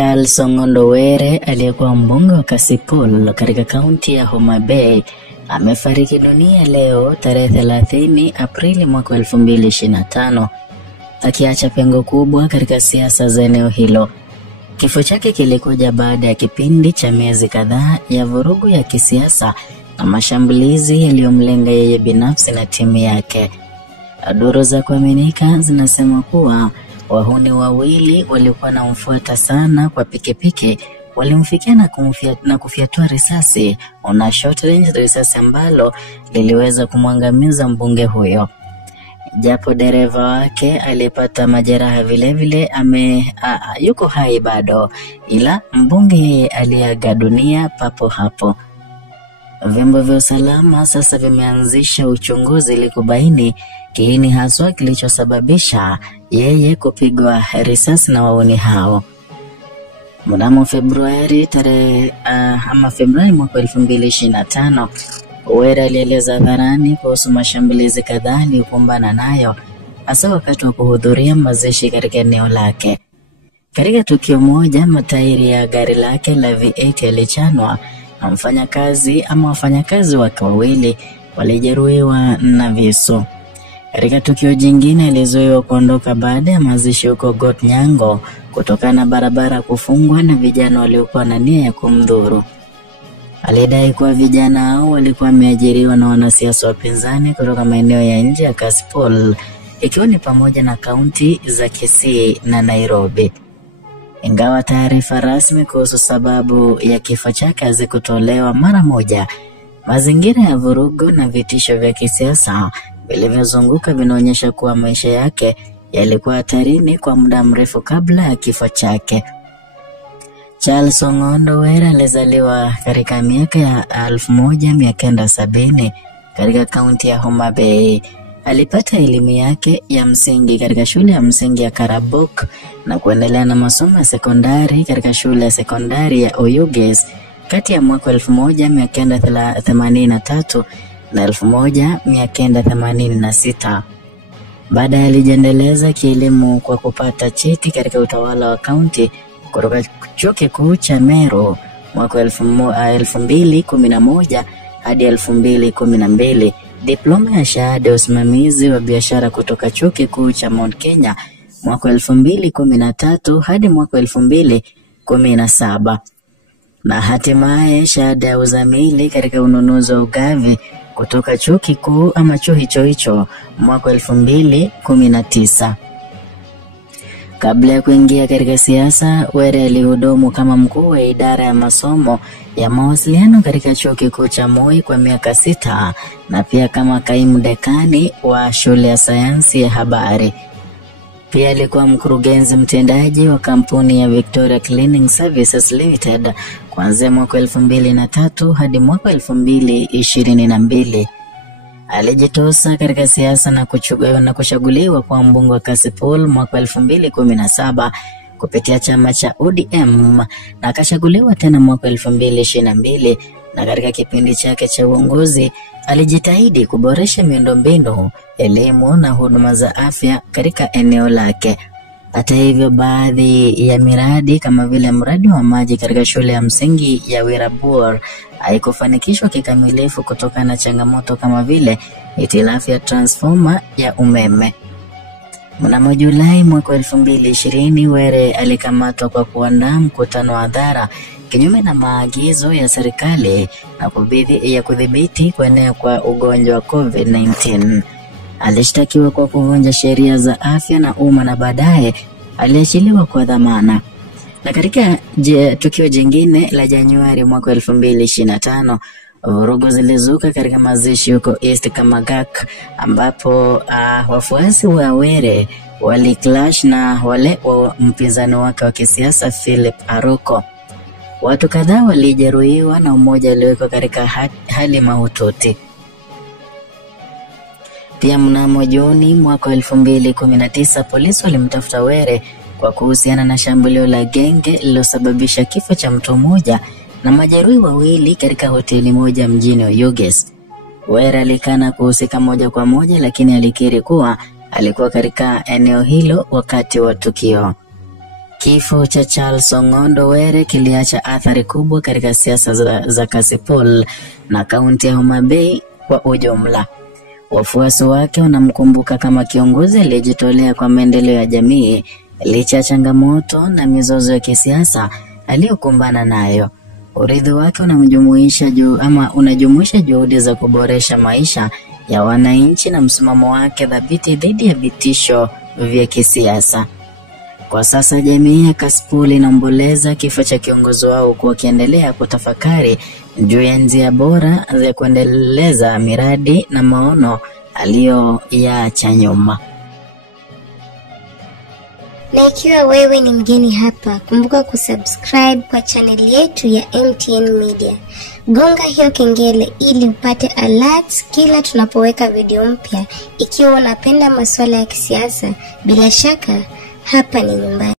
Charles Ong'ondo Were aliyekuwa mbunge wa Kasipul katika kaunti ya Homa Bay amefariki dunia leo tarehe 30 Aprili mwaka 2025, akiacha pengo kubwa katika siasa za eneo hilo. Kifo chake kilikuja baada ya kipindi cha miezi kadhaa ya vurugu ya kisiasa na mashambulizi yaliyomlenga yeye binafsi na timu yake. Duru za kuaminika zinasema kuwa wahuni wawili walikuwa wanamfuata sana kwa pikipiki walimfikia na kufyatua risasi na short range risasi ambalo liliweza kumwangamiza mbunge huyo. Japo dereva wake alipata majeraha vile yuko hai bado, ila mbunge aliaga dunia papo hapo. Vyombo vya usalama sasa vimeanzisha uchunguzi ili kubaini kiini haswa kilichosababisha yeye kupigwa risasi na wahuni hao. Mnamo Februari mwaka 2025, Were alieleza hadharani kuhusu mashambulizi kadhaa aliyokumbana nayo, hasa wakati wa kuhudhuria mazishi katika eneo lake. Katika tukio moja, matairi ya gari lake la V8 yalichanwa na wafanyakazi wake wawili walijeruhiwa na visu. Katika tukio jingine, alizuiwa kuondoka baada ya mazishi huko Got Nyango kutokana na barabara kufungwa na vijana waliokuwa na nia ya kumdhuru. Alidai kuwa vijana hao walikuwa wameajiriwa na wanasiasa wapinzani kutoka maeneo ya nje ya Kasipul, ikiwa ni pamoja na kaunti za Kisii na Nairobi. Ingawa taarifa rasmi kuhusu sababu ya kifo chake hazikutolewa mara moja, mazingira ya vurugu na vitisho vya kisiasa vilivyozunguka vinaonyesha kuwa maisha yake yalikuwa hatarini kwa muda mrefu kabla ya kifo chake. Charles Ong'ondo Were alizaliwa katika miaka ya 1970 katika kaunti ya Homa Bay. Alipata elimu yake ya msingi katika shule ya msingi ya Karabuk na kuendelea na masomo ya sekondari katika shule ya sekondari ya Oyuges kati ya mwaka 1983 na 1986. Baadaye alijiendeleza kielimu kwa kupata cheti katika utawala wa kaunti kutoka chuo kikuu cha Meru mwaka 2011 hadi 2012, diploma ya shahada ya usimamizi wa biashara kutoka chuo kikuu cha Mount Kenya mwaka 2013 hadi mwaka 2017, na hatimaye shahada ya uzamili katika ununuzi wa ugavi kutoka chuo kikuu ama chuo hicho mwaka 2019. Kabla ya kuingia katika siasa, Were alihudumu kama mkuu wa idara ya masomo ya mawasiliano katika chuo kikuu cha Moi kwa miaka 6 na pia kama kaimu dekani wa shule ya sayansi ya habari. Pia alikuwa mkurugenzi mtendaji wa kampuni ya Victoria Cleaning Services Limited kuanzia mwaka 2003 hadi mwaka 2022. Alijitosa katika siasa na kuchaguliwa kwa mbunge wa Kasipul mwaka 2017 kupitia chama cha ODM na akachaguliwa tena mwaka 2022, na katika kipindi chake cha uongozi alijitahidi kuboresha miundombinu, elimu na huduma za afya katika eneo lake. Hata hivyo, baadhi ya miradi kama vile mradi wa maji katika shule ya msingi ya Wirabur haikufanikishwa kikamilifu kutokana na changamoto kama vile hitilafu ya transformer ya umeme. Mnamo Julai mwaka 2020, Were alikamatwa kwa kuandaa mkutano wa hadhara kinyume na maagizo ya serikali na kudhibiti kuenea kwa ugonjwa wa COVID-19. Alishtakiwa kwa kuvunja sheria za afya na umma na baadaye aliachiliwa kwa dhamana. Na katika tukio jingine la Januari mwaka 2025, vurugu zilizuka katika mazishi huko East Kamagak ambapo wafuasi wa Were waliclash na wale wa mpinzani wake wa kisiasa Philip Aroko. Watu kadhaa walijeruhiwa na mmoja aliwekwa katika hali mahututi. Pia mnamo Juni mwaka 2019, polisi walimtafuta Were kwa kuhusiana na shambulio la genge lililosababisha kifo cha mtu mmoja na majeruhi wawili katika hoteli moja mjini Oyuges. Were alikana kuhusika moja kwa moja, lakini alikiri kuwa alikuwa katika eneo hilo wakati wa tukio. Kifo cha Charles Ong'ondo Were kiliacha athari kubwa katika siasa za Kasipul na kaunti ya Homa Bay kwa ujumla. Wafuasi wake wanamkumbuka kama kiongozi aliyejitolea kwa maendeleo ya jamii licha ya changamoto na mizozo ya kisiasa aliyokumbana nayo. Urithi wake unajumuisha juhudi za kuboresha maisha ya wananchi na msimamo wake dhabiti dhidi ya vitisho vya kisiasa. Kwa sasa jamii ya Kasipul inaomboleza kifo cha kiongozi wao huku wakiendelea kutafakari juu ya njia bora za kuendeleza miradi na maono aliyoyaacha nyuma. Na ikiwa wewe ni mgeni hapa, kumbuka kusubscribe kwa channel yetu ya MTN Media. Gonga hiyo kengele ili upate alerts kila tunapoweka video mpya. Ikiwa unapenda masuala ya kisiasa, bila shaka hapa ni nyumbani.